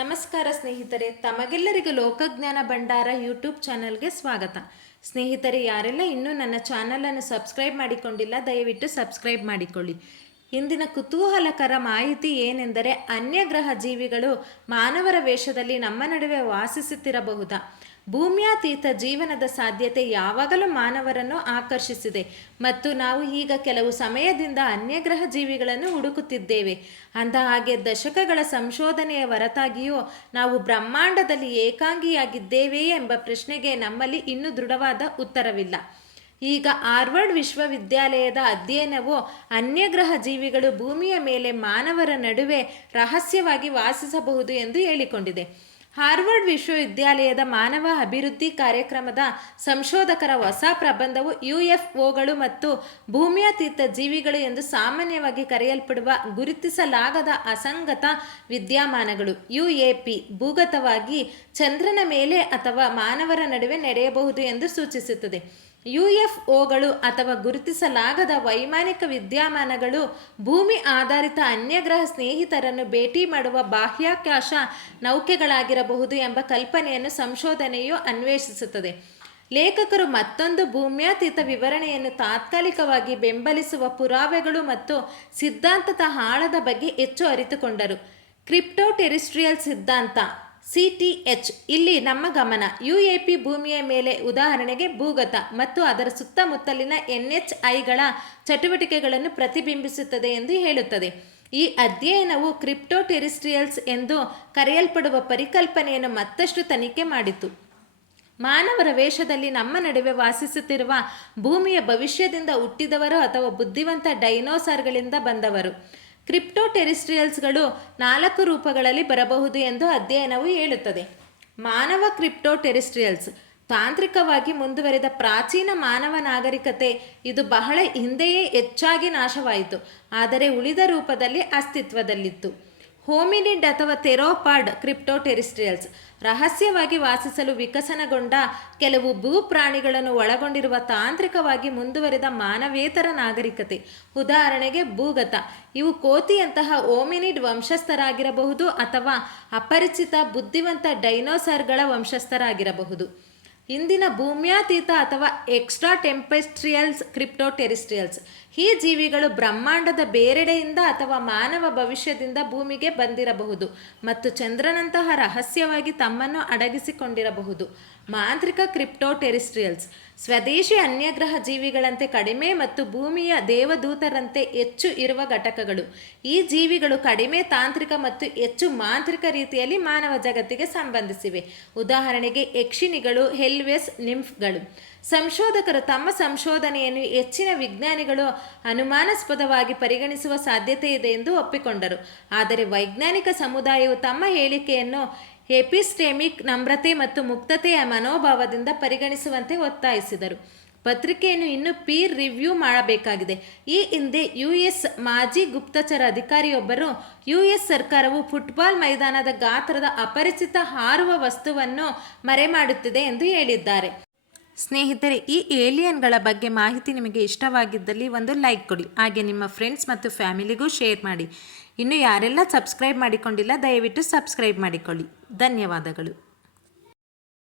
ನಮಸ್ಕಾರ ಸ್ನೇಹಿತರೆ, ತಮಗೆಲ್ಲರಿಗೂ ಲೋಕಜ್ಞಾನ ಭಂಡಾರ ಯೂಟ್ಯೂಬ್ ಚಾನಲ್ಗೆ ಸ್ವಾಗತ. ಸ್ನೇಹಿತರೆ, ಯಾರೆಲ್ಲ ಇನ್ನೂ ನನ್ನ ಚಾನಲನ್ನು ಸಬ್ಸ್ಕ್ರೈಬ್ ಮಾಡಿಕೊಂಡಿಲ್ಲ, ದಯವಿಟ್ಟು ಸಬ್ಸ್ಕ್ರೈಬ್ ಮಾಡಿಕೊಳ್ಳಿ. ಇಂದಿನ ಕುತೂಹಲಕರ ಮಾಹಿತಿ ಏನೆಂದರೆ ಅನ್ಯ ಗ್ರಹ ಜೀವಿಗಳು ಮಾನವರ ವೇಷದಲ್ಲಿ ನಮ್ಮ ನಡುವೆ ವಾಸಿಸುತ್ತಿರಬಹುದಾ? ಭೂಮ್ಯಾತೀತ ಜೀವನದ ಸಾಧ್ಯತೆ ಯಾವಾಗಲೂ ಮಾನವರನ್ನು ಆಕರ್ಷಿಸಿದೆ. ಮತ್ತು ನಾವು ಈಗ ಕೆಲವು ಸಮಯದಿಂದ ಅನ್ಯಗ್ರಹ ಜೀವಿಗಳನ್ನು ಹುಡುಕುತ್ತಿದ್ದೇವೆ. ಅಂದ ಹಾಗೆ ದಶಕಗಳ ಸಂಶೋಧನೆಯ ಹೊರತಾಗಿಯೂ ನಾವು ಬ್ರಹ್ಮಾಂಡದಲ್ಲಿ ಏಕಾಂಗಿಯಾಗಿದ್ದೇವೆಯೇ ಎಂಬ ಪ್ರಶ್ನೆಗೆ ನಮ್ಮಲ್ಲಿ ಇನ್ನೂ ದೃಢವಾದ ಉತ್ತರವಿಲ್ಲ. ಈಗ ಹಾರ್ವರ್ಡ್ ವಿಶ್ವವಿದ್ಯಾಲಯದ ಅಧ್ಯಯನವು ಅನ್ಯಗ್ರಹ ಜೀವಿಗಳು ಭೂಮಿಯ ಮೇಲೆ ಮಾನವರ ನಡುವೆ ರಹಸ್ಯವಾಗಿ ವಾಸಿಸಬಹುದು ಎಂದು ಹೇಳಿಕೊಂಡಿದೆ. ಹಾರ್ವರ್ಡ್ ವಿಶ್ವವಿದ್ಯಾಲಯದ ಮಾನವ ಅಭಿವೃದ್ಧಿ ಕಾರ್ಯಕ್ರಮದ ಸಂಶೋಧಕರ ಹೊಸ ಪ್ರಬಂಧವು ಯು ಎಫ್ ಒಗಳು ಮತ್ತು ಭೂಮಿಯಾತೀತ ಜೀವಿಗಳು ಎಂದು ಸಾಮಾನ್ಯವಾಗಿ ಕರೆಯಲ್ಪಡುವ ಗುರುತಿಸಲಾಗದ ಅಸಂಗತ ವಿದ್ಯಮಾನಗಳು. ಯು ಭೂಗತವಾಗಿ ಚಂದ್ರನ ಮೇಲೆ ಅಥವಾ ಮಾನವರ ನಡುವೆ ನಡೆಯಬಹುದು ಎಂದು ಸೂಚಿಸುತ್ತದೆ. ಯು ಎಫ್ ಒಗಳು ಅಥವಾ ಗುರುತಿಸಲಾಗದ ವೈಮಾನಿಕ ವಿದ್ಯಮಾನಗಳು ಭೂಮಿ ಆಧಾರಿತ ಅನ್ಯಗ್ರಹ ಸ್ನೇಹಿತರನ್ನು ಭೇಟಿ ಮಾಡುವ ಬಾಹ್ಯಾಕಾಶ ನೌಕೆಗಳಾಗಿರಬಹುದು ಎಂಬ ಕಲ್ಪನೆಯನ್ನು ಸಂಶೋಧನೆಯು ಅನ್ವೇಷಿಸುತ್ತದೆ. ಲೇಖಕರು ಮತ್ತೊಂದು ಭೂಮ್ಯಾತೀತ ವಿವರಣೆಯನ್ನು ತಾತ್ಕಾಲಿಕವಾಗಿ ಬೆಂಬಲಿಸುವ ಪುರಾವೆಗಳು ಮತ್ತು ಸಿದ್ಧಾಂತದ ಆಳದ ಬಗ್ಗೆ ಹೆಚ್ಚು ಅರಿತುಕೊಂಡರು. ಕ್ರಿಪ್ಟೋ ಟೆರಿಸ್ಟ್ರಿಯಲ್ ಸಿದ್ಧಾಂತ ಸಿ ಟಿ ಎಚ್ ಇಲ್ಲಿ ನಮ್ಮ ಗಮನ ಯು ಎ ಪಿ ಭೂಮಿಯ ಮೇಲೆ ಉದಾಹರಣೆಗೆ ಭೂಗತ ಮತ್ತು ಅದರ ಸುತ್ತಮುತ್ತಲಿನ ಎನ್ ಎಚ್ ಐಗಳ ಚಟುವಟಿಕೆಗಳನ್ನು ಪ್ರತಿಬಿಂಬಿಸುತ್ತದೆ ಎಂದು ಹೇಳುತ್ತದೆ. ಈ ಅಧ್ಯಯನವು ಕ್ರಿಪ್ಟೋ ಟೆರಿಸ್ಟ್ರಿಯಲ್ಸ್ ಎಂದು ಕರೆಯಲ್ಪಡುವ ಪರಿಕಲ್ಪನೆಯನ್ನು ಮತ್ತಷ್ಟು ತನಿಖೆ ಮಾಡಿತು. ಮಾನವರ ವೇಷದಲ್ಲಿ ನಮ್ಮ ನಡುವೆ ವಾಸಿಸುತ್ತಿರುವ ಭೂಮಿಯ ಭವಿಷ್ಯದಿಂದ ಹುಟ್ಟಿದವರು ಅಥವಾ ಬುದ್ಧಿವಂತ ಡೈನೋಸಾರ್ಗಳಿಂದ ಬಂದವರು. ಕ್ರಿಪ್ಟೋ ಟೆರಿಸ್ಟ್ರಿಯಲ್ಸ್ಗಳು ನಾಲ್ಕು ರೂಪಗಳಲ್ಲಿ ಬರಬಹುದು ಎಂದು ಅಧ್ಯಯನವು ಹೇಳುತ್ತದೆ. ಮಾನವ ಕ್ರಿಪ್ಟೋ ಟೆರಿಸ್ಟ್ರಿಯಲ್ಸ್, ತಾಂತ್ರಿಕವಾಗಿ ಮುಂದುವರೆದ ಪ್ರಾಚೀನ ಮಾನವ ನಾಗರಿಕತೆ, ಇದು ಬಹಳ ಹಿಂದೆಯೇ ಹೆಚ್ಚಾಗಿ ನಾಶವಾಯಿತು, ಆದರೆ ಉಳಿದ ರೂಪದಲ್ಲಿ ಅಸ್ತಿತ್ವದಲ್ಲಿತ್ತು. ಹೋಮಿನಿಡ್ ಅಥವಾ ಥೆರೋಪಾಡ್ ಕ್ರಿಪ್ಟೋ ಟೆರಿಸ್ಟ್ರಿಯಲ್ಸ್ ರಹಸ್ಯವಾಗಿ ವಾಸಿಸಲು ವಿಕಸನಗೊಂಡ ಕೆಲವು ಭೂ ಪ್ರಾಣಿಗಳನ್ನು ಒಳಗೊಂಡಿರುವ ತಾಂತ್ರಿಕವಾಗಿ ಮುಂದುವರೆದ ಮಾನವೇತರ ನಾಗರಿಕತೆ. ಉದಾಹರಣೆಗೆ ಭೂಗತ. ಇವು ಕೋತಿಯಂತಹ ಓಮಿನಿಡ್ ವಂಶಸ್ಥರಾಗಿರಬಹುದು ಅಥವಾ ಅಪರಿಚಿತ ಬುದ್ಧಿವಂತ ಡೈನೋಸಾರ್ಗಳ ವಂಶಸ್ಥರಾಗಿರಬಹುದು. ಇಂದಿನ ಭೂಮ್ಯಾತೀತ ಅಥವಾ ಎಕ್ಸ್ಟ್ರಾ ಟೆಂಪೆಸ್ಟ್ರಿಯಲ್ಸ್ ಕ್ರಿಪ್ಟೋ ಟೆರಿಸ್ಟ್ರಿಯಲ್ಸ್ ಈ ಜೀವಿಗಳು ಬ್ರಹ್ಮಾಂಡದ ಬೇರೆಡೆಯಿಂದ ಅಥವಾ ಮಾನವ ಭವಿಷ್ಯದಿಂದ ಭೂಮಿಗೆ ಬಂದಿರಬಹುದು ಮತ್ತು ಚಂದ್ರನಂತಹ ರಹಸ್ಯವಾಗಿ ತಮ್ಮನ್ನು ಅಡಗಿಸಿಕೊಂಡಿರಬಹುದು. ಮಾಂತ್ರಿಕ ಕ್ರಿಪ್ಟೋ ಟೆರಿಸ್ಟ್ರಿಯಲ್ಸ್ ಸ್ವದೇಶಿ ಅನ್ಯಗ್ರಹ ಜೀವಿಗಳಂತೆ ಕಡಿಮೆ ಮತ್ತು ಭೂಮಿಯ ದೇವದೂತರಂತೆ ಹೆಚ್ಚು ಇರುವ ಘಟಕಗಳು. ಈ ಜೀವಿಗಳು ಕಡಿಮೆ ತಾಂತ್ರಿಕ ಮತ್ತು ಹೆಚ್ಚು ಮಾಂತ್ರಿಕ ರೀತಿಯಲ್ಲಿ ಮಾನವ ಜಗತ್ತಿಗೆ ಸಂಬಂಧಿಸಿವೆ. ಉದಾಹರಣೆಗೆ ಯಕ್ಷಿಣಿಗಳು, ಹೆಲ್ವೆಸ್, ನಿಂಫ್ಗಳು. ಸಂಶೋಧಕರು ತಮ್ಮ ಸಂಶೋಧನೆಯನ್ನು ಹೆಚ್ಚಿನ ವಿಜ್ಞಾನಿಗಳು ಅನುಮಾನಾಸ್ಪದವಾಗಿ ಪರಿಗಣಿಸುವ ಸಾಧ್ಯತೆ ಇದೆ ಎಂದು ಒಪ್ಪಿಕೊಂಡರು. ಆದರೆ ವೈಜ್ಞಾನಿಕ ಸಮುದಾಯವು ತಮ್ಮ ಹೇಳಿಕೆಯನ್ನು ಎಪಿಸ್ಟೆಮಿಕ್ ನಮ್ರತೆ ಮತ್ತು ಮುಕ್ತತೆಯ ಮನೋಭಾವದಿಂದ ಪರಿಗಣಿಸುವಂತೆ ಒತ್ತಾಯಿಸಿದರು. ಪತ್ರಿಕೆಯನ್ನು ಇನ್ನು ಪೀರ್ ರಿವ್ಯೂ ಮಾಡಬೇಕಾಗಿದೆ. ಈ ಹಿಂದೆ ಯು ಎಸ್ ಮಾಜಿ ಗುಪ್ತಚರ ಅಧಿಕಾರಿಯೊಬ್ಬರು ಯು ಎಸ್ ಸರ್ಕಾರವು ಫುಟ್ಬಾಲ್ ಮೈದಾನದ ಗಾತ್ರದ ಅಪರಿಚಿತ ಹಾರುವ ವಸ್ತುವನ್ನು ಮರೆಮಾಡುತ್ತಿದೆ ಎಂದು ಹೇಳಿದ್ದಾರೆ. ಸ್ನೇಹಿತರೆ, ಈ ಏಲಿಯನ್ಗಳ ಬಗ್ಗೆ ಮಾಹಿತಿ ನಿಮಗೆ ಇಷ್ಟವಾಗಿದ್ದಲ್ಲಿ ಒಂದು ಲೈಕ್ ಕೊಡಿ, ಹಾಗೆ ನಿಮ್ಮ ಫ್ರೆಂಡ್ಸ್ ಮತ್ತು ಫ್ಯಾಮಿಲಿಗೂ ಶೇರ್ ಮಾಡಿ. ಇನ್ನು ಯಾರೆಲ್ಲ ಸಬ್ಸ್ಕ್ರೈಬ್ ಮಾಡಿಕೊಂಡಿಲ್ಲ, ದಯವಿಟ್ಟು ಸಬ್ಸ್ಕ್ರೈಬ್ ಮಾಡಿಕೊಳ್ಳಿ. ಧನ್ಯವಾದಗಳು.